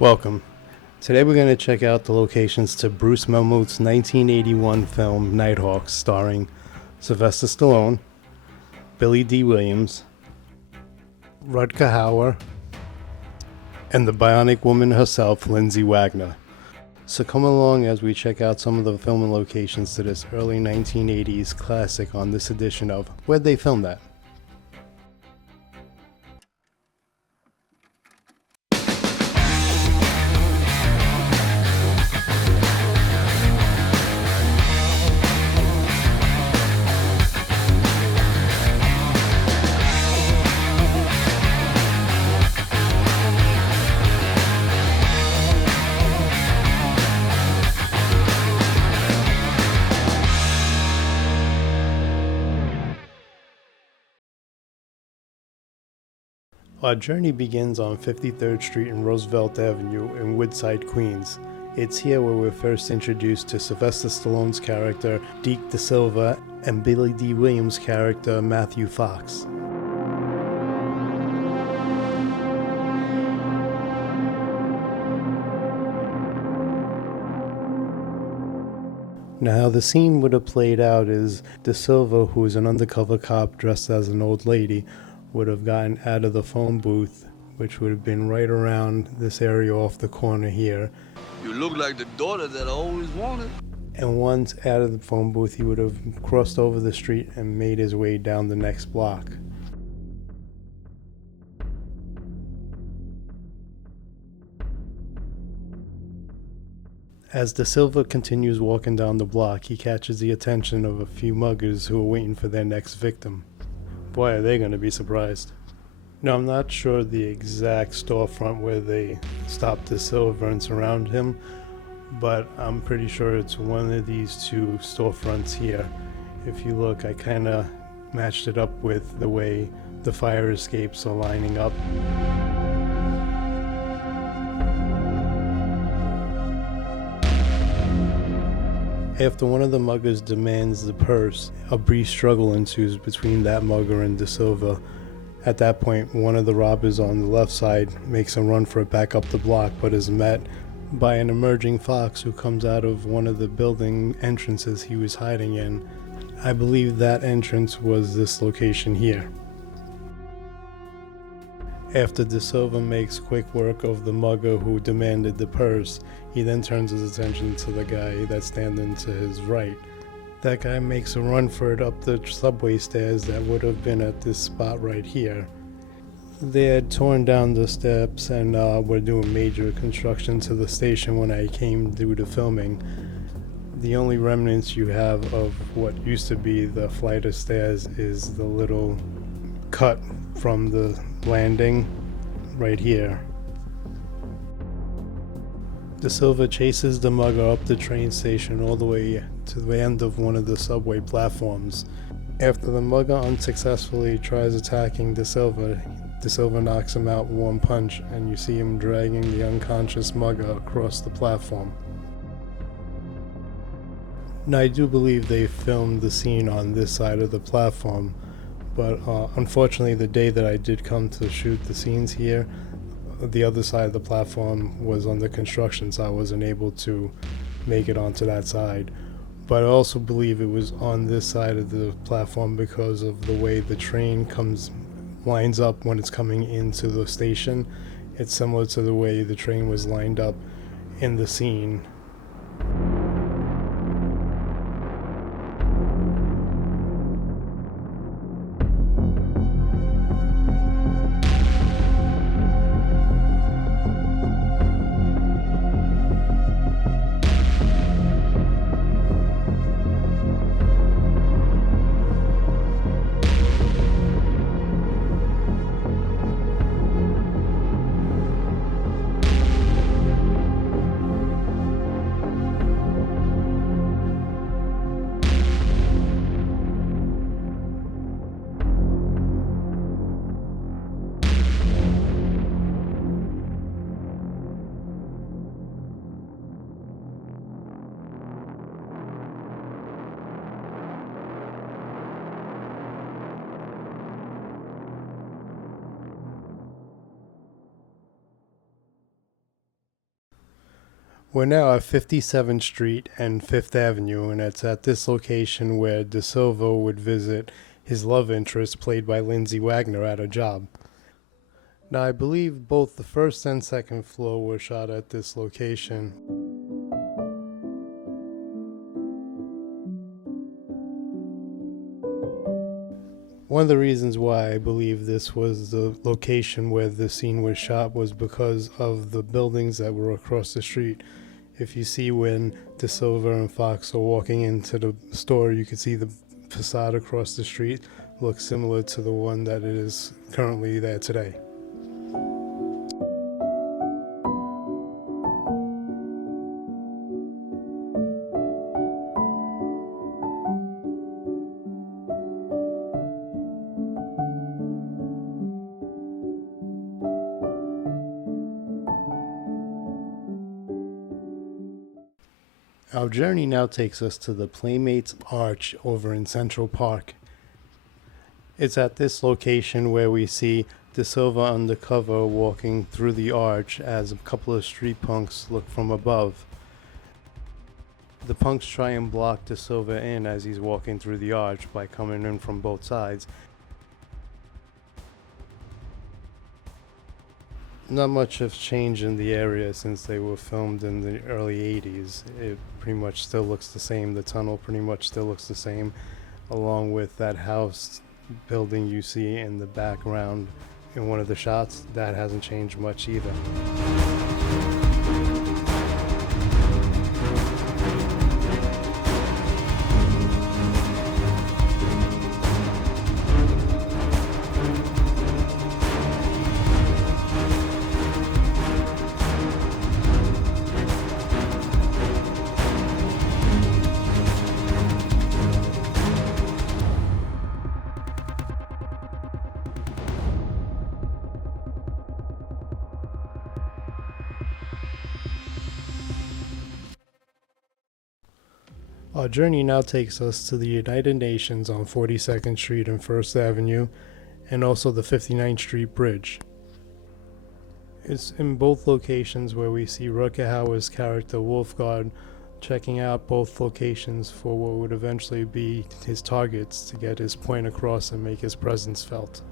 Welcome. Today we're going to check out the locations to Bruce Malmuth's 1981 film Nighthawks, starring Sylvester Stallone, Dee Williams, Rutger Hauer, and the Bionic Woman herself, Lindsay Wagner. So come along as we check out some of the filming locations to this early 1980s classic on this edition of Where'd They Film That? Our journey begins on 53rd Street and Roosevelt Avenue in Woodside, Queens. It's here where we're first introduced to Sylvester Stallone's character, Deke Da Silva, and Dee Williams' character, Matthew Fox. Now, how the scene would have played out is Da Silva, who is an undercover cop dressed as an old lady, would have gotten out of the phone booth, which would have been right around this area off the corner here. You look like the daughter that I always wanted. And once out of the phone booth, he would have crossed over the street and made his way down the next block. As Da Silva continues walking down the block, he catches the attention of a few muggers who are waiting for their next victim. Boy, are they going to be surprised. Now, I'm not sure the exact storefront where they stopped Da Silva and surround him, but I'm pretty sure it's one of these two storefronts here. If you look, I kind of matched it up with the way the fire escapes are lining up. After one of the muggers demands the purse, a brief struggle ensues between that mugger and Da Silva. At that point, one of the robbers on the left side makes a run for it back up the block, but is met by an emerging Fox who comes out of one of the building entrances he was hiding in. I believe that entrance was this location here. After Da Silva makes quick work of the mugger who demanded the purse, he then turns his attention to the guy that's standing to his right. That guy makes a run for it up the subway stairs that would have been at this spot right here. They had torn down the steps and were doing major construction to the station when I came due to filming. The only remnants you have of what used to be the flight of stairs is the little cut from the landing right here. Da Silva chases the mugger up the train station all the way to the end of one of the subway platforms. After the mugger unsuccessfully tries attacking Da Silva knocks him out with one punch, and you see him dragging the unconscious mugger across the platform. Now, I do believe they filmed the scene on this side of the platform, but unfortunately the day that I did come to shoot the scenes here, the other side of the platform was under construction, so I wasn't able to make it onto that side. But I also believe it was on this side of the platform because of the way the train lines up when it's coming into the station. It's similar to the way the train was lined up in the scene. We're now at 57th Street and 5th Avenue, and it's at this location where De Silva would visit his love interest, played by Lindsay Wagner, at a job. Now, I believe both the first and second floor were shot at this location. One of the reasons why I believe this was the location where the scene was shot was because of the buildings that were across the street. If you see when De Silva and Fox are walking into the store, you can see the facade across the street looks similar to the one that is currently there today. Our journey now takes us to the Playmates Arch over in Central Park. It's at this location where we see De Silva undercover walking through the arch as a couple of street punks look from above. The punks try and block De Silva in as he's walking through the arch by coming in from both sides. Not much has changed in the area since they were filmed in the early 80s. It pretty much still looks the same. The tunnel pretty much still looks the same, along with that house building you see in the background in one of the shots. That hasn't changed much either. Our journey now takes us to the United Nations on 42nd Street and 1st Avenue, and also the 59th Street Bridge. It's in both locations where we see Rutger Hauer's character Wolfguard checking out both locations for what would eventually be his targets to get his point across and make his presence felt.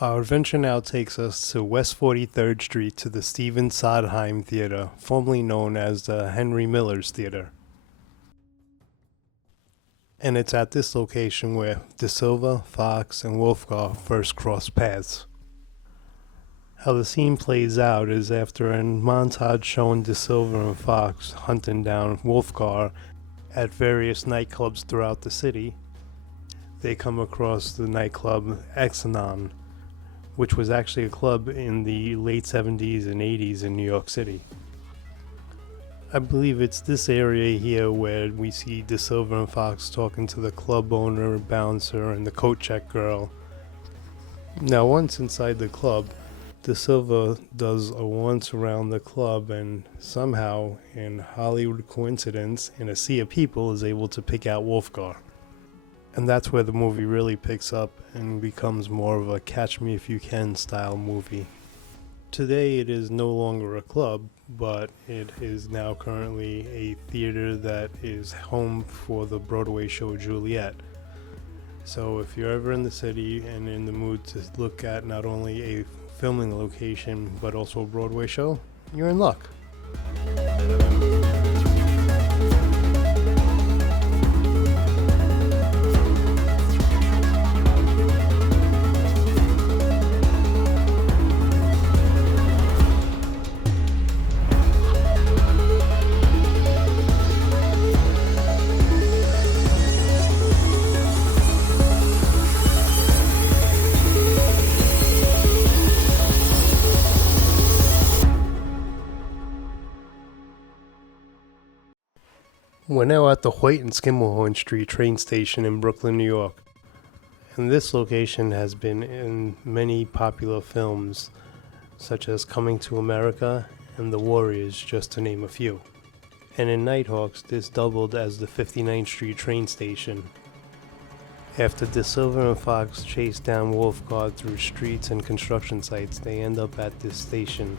Our adventure now takes us to West 43rd Street to the Stephen Sondheim Theater, formerly known as the Henry Miller's Theater. And it's at this location where De Silva, Fox, and Wolfgar first cross paths. How the scene plays out is after a montage showing De Silva and Fox hunting down Wolfgar at various nightclubs throughout the city, they come across the nightclub Exanon, which was actually a club in the late 70s and 80s in New York City. I believe it's this area here where we see De Silva and Fox talking to the club owner, bouncer, and the coat check girl. Now, once inside the club, De Silva does a once around the club and somehow, in Hollywood coincidence, in a sea of people, is able to pick out Wolfgar. And that's where the movie really picks up and becomes more of a Catch Me If You Can style movie. Today it is no longer a club, but it is now currently a theater that is home for the Broadway show Juliet. So if you're ever in the city and in the mood to look at not only a filming location but also a Broadway show, you're in luck. We're now at the Hoyt and Skimmelhorn Street train station in Brooklyn, New York. And this location has been in many popular films, such as Coming to America and The Warriors, just to name a few. And in Nighthawks, this doubled as the 59th Street train station. After De Silva and Fox chase down Wolfguard through streets and construction sites, they end up at this station.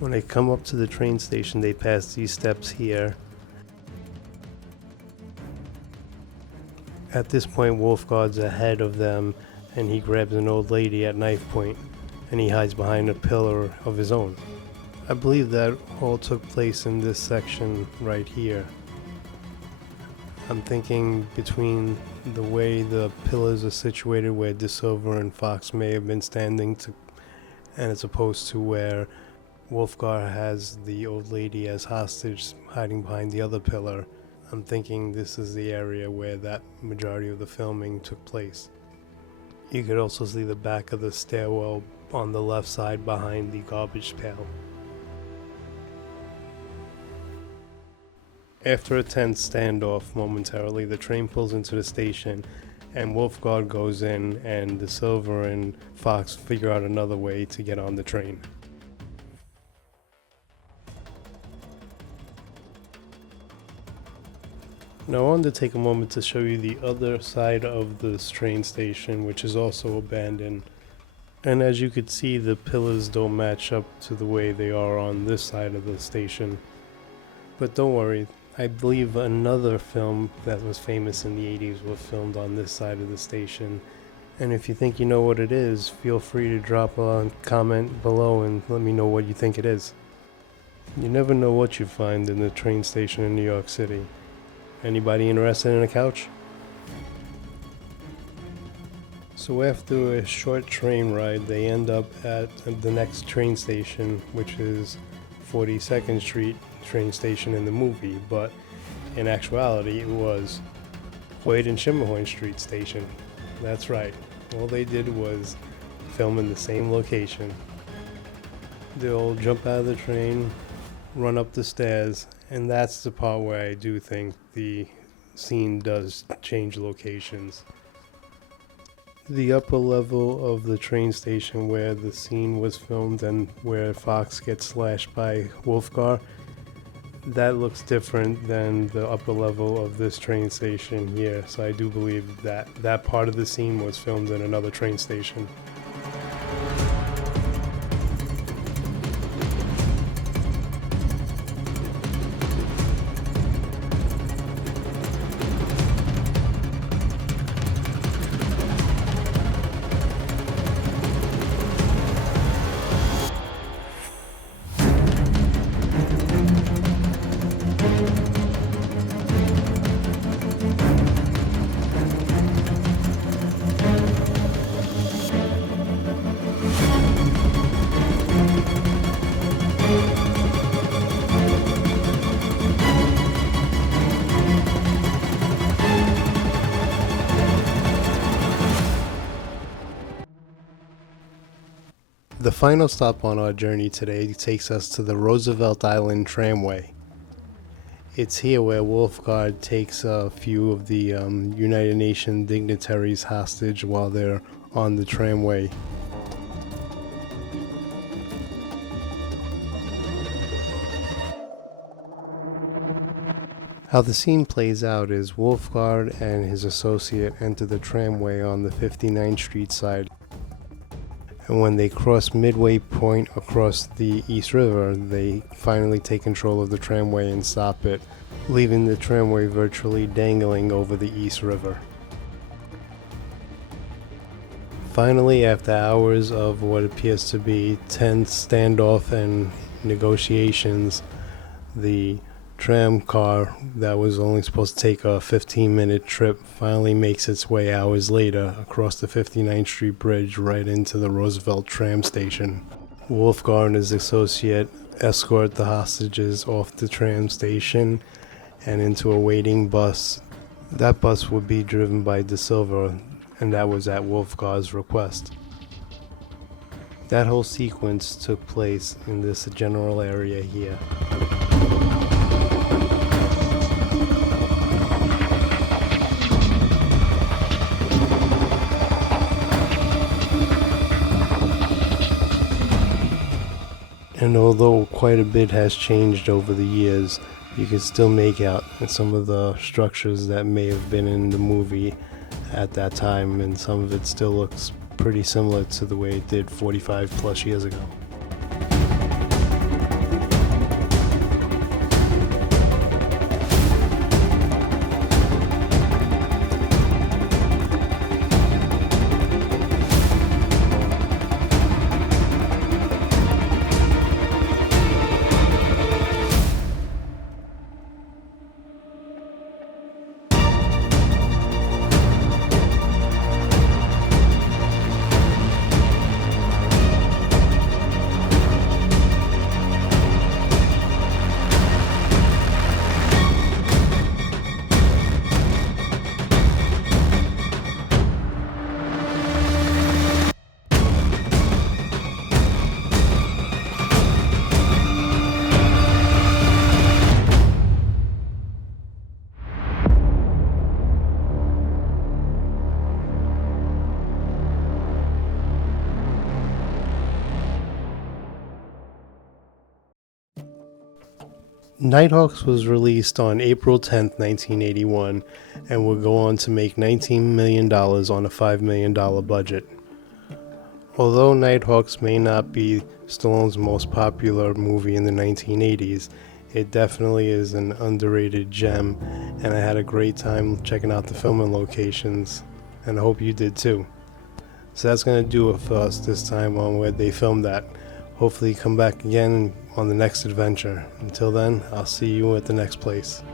When they come up to the train station, they pass these steps here. At this point, Wolfguard's ahead of them, and he grabs an old lady at knife point, and he hides behind a pillar of his own. I believe that all took place in this section right here. I'm thinking between the way the pillars are situated where De Silva and Fox may have been standing and as opposed to where Wolfguard has the old lady as hostage hiding behind the other pillar. I'm thinking this is the area where that majority of the filming took place. You could also see the back of the stairwell on the left side behind the garbage pail. After a tense standoff momentarily, the train pulls into the station and Wolfguard goes in, and De Silva and Fox figure out another way to get on the train. Now I wanted to take a moment to show you the other side of this train station, which is also abandoned. And as you could see, the pillars don't match up to the way they are on this side of the station. But don't worry, I believe another film that was famous in the 80s was filmed on this side of the station. And if you think you know what it is, feel free to drop a comment below and let me know what you think it is. You never know what you find in the train station in New York City. Anybody interested in a couch? So after a short train ride, they end up at the next train station, which is 42nd Street train station in the movie, but in actuality it was Hoyt and Skimmelhorn Street station. That's right, all they did was film in the same location. They'll jump out of the train, run up the stairs, and that's the part where I do think the scene does change locations. The upper level of the train station where the scene was filmed and where Fox gets slashed by Wolfguard, that looks different than the upper level of this train station here, so I do believe that that part of the scene was filmed in another train station. The final stop on our journey today takes us to the Roosevelt Island Tramway. It's here where Wolfguard takes a few of the United Nations dignitaries hostage while they're on the tramway. How the scene plays out is Wolfguard and his associate enter the tramway on the 59th Street side. And when they cross midway point across the East River, they finally take control of the tramway and stop it, leaving the tramway virtually dangling over the East River. Finally, after hours of what appears to be tense standoff and negotiations, the tram car that was only supposed to take a 15-minute trip finally makes its way hours later across the 59th Street Bridge right into the Roosevelt tram station. Wolfguard and his associate escort the hostages off the tram station and into a waiting bus That bus would be driven by De Silva, and that was at Wolfgar's request. That whole sequence took place in this general area here. And although quite a bit has changed over the years, you can still make out some of the structures that may have been in the movie at that time, and some of it still looks pretty similar to the way it did 45 plus years ago. Nighthawks was released on April 10th, 1981, and would go on to make $19 million on a $5 million budget. Although Nighthawks may not be Stallone's most popular movie in the 1980s, it definitely is an underrated gem, and I had a great time checking out the filming locations, and I hope you did too. So that's going to do it for us this time on where they filmed that. Hopefully come back again on the next adventure. Until then, I'll see you at the next place.